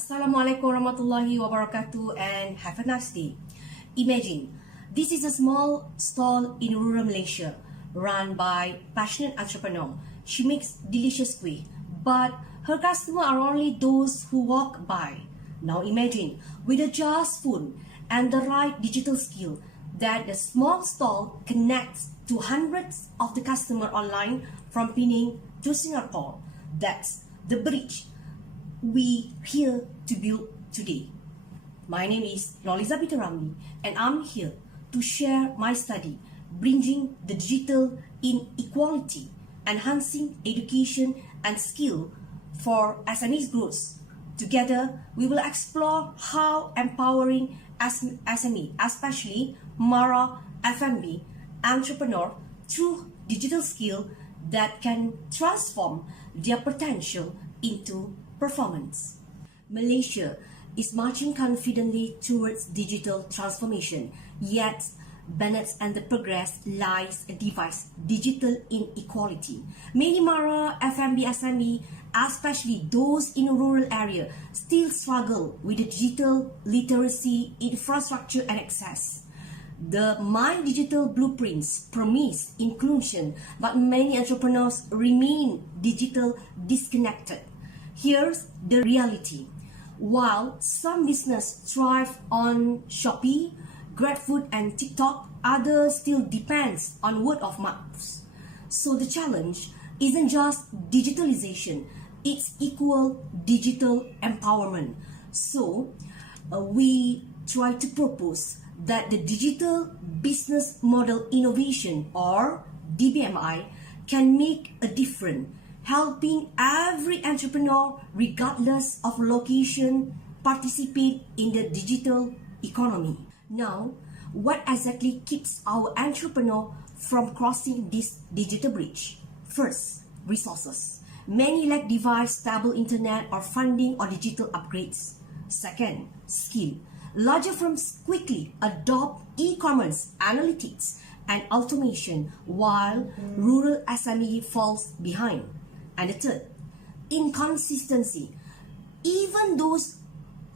Assalamualaikum warahmatullahi wabarakatuh and have a nice day. Imagine, this is a small stall in rural Malaysia run by passionate entrepreneur. She makes delicious kuih, but her customers are only those who walk by. Now imagine, with a jar spoon and the right digital skill, that the small stall connects to hundreds of the customer online from Penang to Singapore. That's the bridge we here to build today. My name is Noliza Ramli and I'm here to share my study, bridging the digital inequality, enhancing education and skill for SMEs growth. Together, we will explore how empowering SME, especially Mara FMB entrepreneur, through digital skill that can transform their potential into performance. Malaysia is marching confidently towards digital transformation, yet beneath and the progress lies a device, digital inequality. Many Mara FMB SME, especially those in a rural area, still struggle with the digital literacy, infrastructure and access. The My Digital Blueprints promise inclusion, but many entrepreneurs remain digital disconnected. Here's the reality. While some businesses thrive on Shopee, GrabFood and TikTok, others still depends on word of mouth. So the challenge isn't just digitalization, it's equal digital empowerment. So we try to propose that the digital business model innovation, or DBMI, can make a difference, helping every entrepreneur, regardless of location, participate in the digital economy. Now, what exactly keeps our entrepreneur from crossing this digital bridge? First, resources. Many lack device, stable internet, or funding or digital upgrades. Second, skill. Larger firms quickly adopt e-commerce, analytics, and automation, while rural SME falls behind. And the third, inconsistency. Even those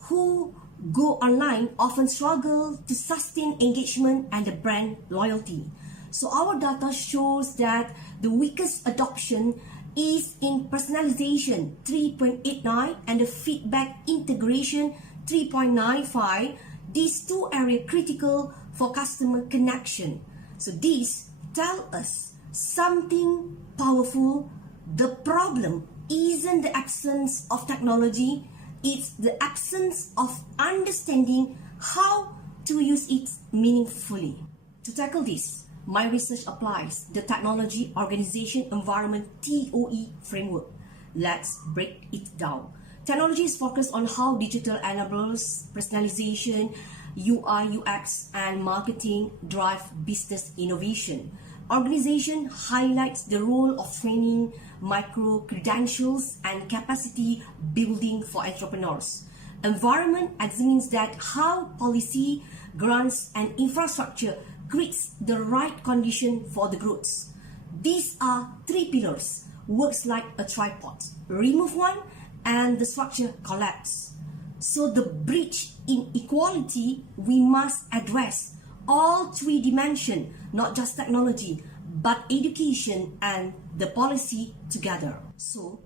who go online often struggle to sustain engagement and the brand loyalty. So our data shows that the weakest adoption is in personalization 3.89 and the feedback integration 3.95. These two areas critical for customer connection. So these tell us something powerful. The problem isn't the absence of technology, it's the absence of understanding how to use it meaningfully. To tackle this, my research applies the Technology Organization Environment TOE framework. Let's break it down. Technology is focused on how digital enables personalization, UI, UX, and marketing drive business innovation. Organization highlights the role of training, micro-credentials, and capacity building for entrepreneurs. Environment examines that how policy, grants, and infrastructure creates the right condition for the growth. These are three pillars, works like a tripod. Remove one and the structure collapses. So the bridge in equality, we must address all three dimensions, not just technology, but education and the policy together. So,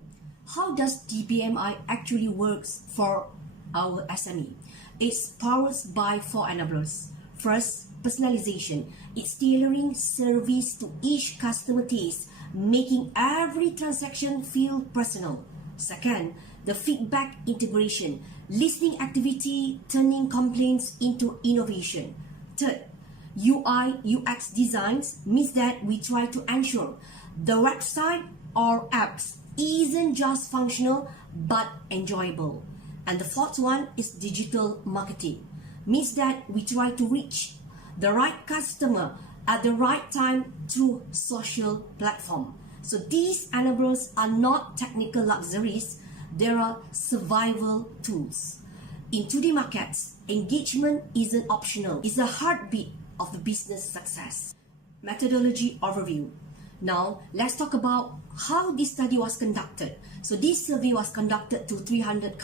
how does DBMI actually works for our SME? It's powered by four enablers. First, personalization. It's tailoring service to each customer taste, making every transaction feel personal. Second, the feedback integration. Listening activity, turning complaints into innovation. Third, UI UX designs means that we try to ensure the website or apps isn't just functional but enjoyable. And the fourth one is digital marketing, means that we try to reach the right customer at the right time through social platform. So these enablers are not technical luxuries, they are survival tools. In 2D markets, engagement isn't optional, it's a heartbeat of the business success. Methodology overview. Now, let's talk about how this study was conducted. So this survey was conducted to 300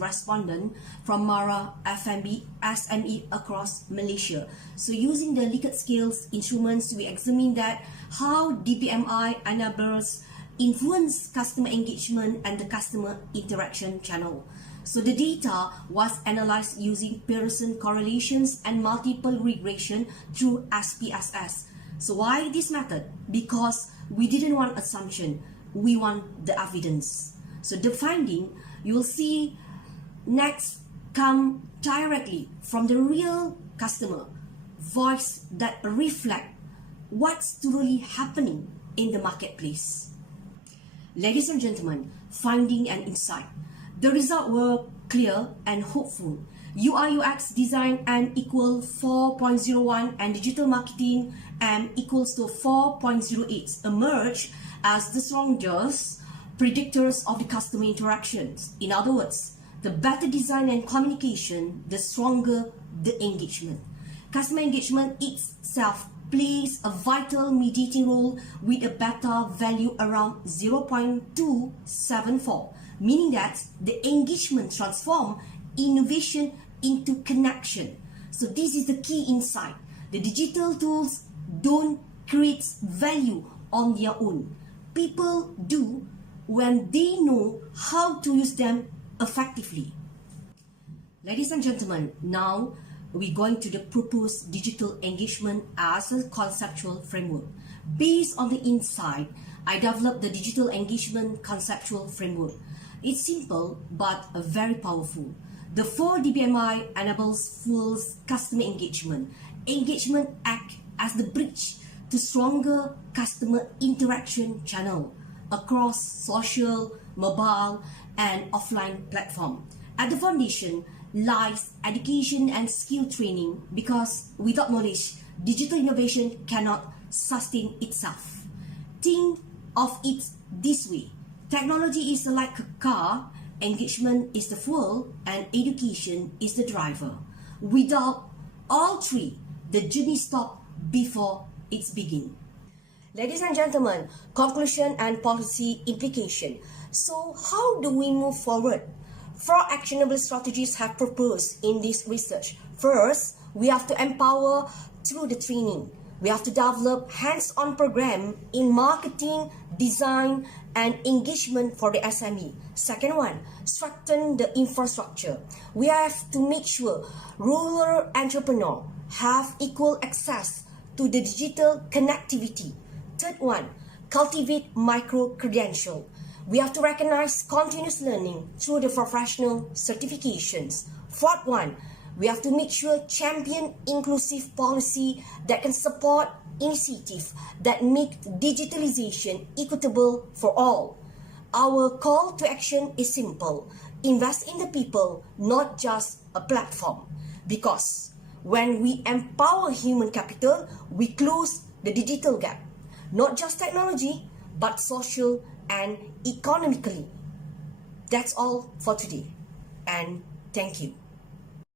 respondents from Mara FMB, SME across Malaysia. So using the Likert scales instruments, we examine that how DBMI enables influence customer engagement and the customer interaction channel. So the data was analyzed using Pearson correlations and multiple regression through SPSS. So why this method? Because we didn't want assumption, we want the evidence. So the finding you will see next come directly from the real customer voice that reflect what's truly happening in the marketplace. Ladies and gentlemen, finding and insight. The results were clear and hopeful. UI UX design and equal 4.01 and digital marketing and equals to 4.08 emerge as the strongest predictors of the customer interactions. In other words, the better design and communication, the stronger the engagement. Customer engagement itself plays a vital mediating role with a beta value around 0.274, meaning that the engagement transforms innovation into connection. So this is the key insight. The digital tools don't create value on their own. People do when they know how to use them effectively. Ladies and gentlemen, now we're going to the proposed digital engagement as a conceptual framework. Based on the insight, I developed the digital engagement conceptual framework. It's simple but very powerful. The 4 DBMI enables full customer engagement. Engagement acts as the bridge to stronger customer interaction channel across social, mobile, and offline platform. At the foundation lies education and skill training, because without knowledge, digital innovation cannot sustain itself. Think of it this way. Technology is like a car, engagement is the fuel, and education is the driver. Without all three, the journey stops before its begin. Ladies and gentlemen, conclusion and policy implication. So how do we move forward? 4 actionable strategies have proposed in this research. First, we have to empower through the training. We have to develop hands-on program in marketing, design, and engagement for the SME. Second one, strengthen the infrastructure. We have to make sure rural entrepreneurs have equal access to the digital connectivity. Third one, cultivate micro-credential. We have to recognize continuous learning through the professional certifications. Fourth one, we have to make sure champion inclusive policy that can support initiatives that make digitalization equitable for all. Our call to action is simple. Invest in the people, not just a platform. Because when we empower human capital, we close the digital gap. Not just technology, but social and economically. That's all for today. And thank you.